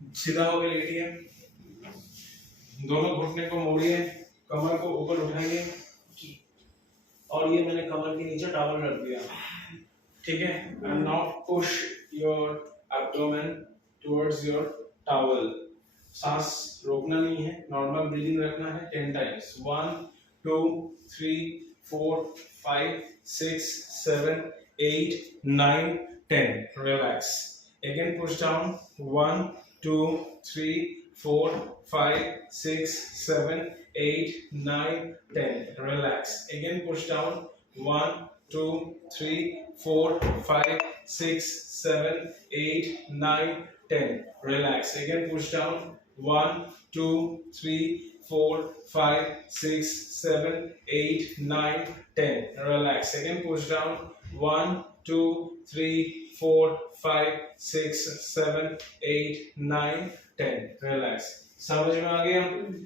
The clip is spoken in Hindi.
सीधा होकर लेटिए, दोनों घुटने को मोड़िए, कमर को ऊपर उठाइए और ये मैंने कमर के नीचे टॉवल रख दिया, ठीक है। And now push your abdomen towards your towel. सांस रोकना नहीं है, नॉर्मल ब्रीदिंग रखना है 10 times. 1 2 3 4 5 6 7 8 9 10। Relax. Again push down. 1 2 3 4 5 6 7 8 9 10. Relax. Again push down. 1 2 3 4 5 6 7 8 9 10. Relax. Again push down. 1 2 3 4 5 6 7 8 9 10. Relax. Again push down. 1 2 3 4 5 6 7 8 9 10. Relax. समझ में आ गया?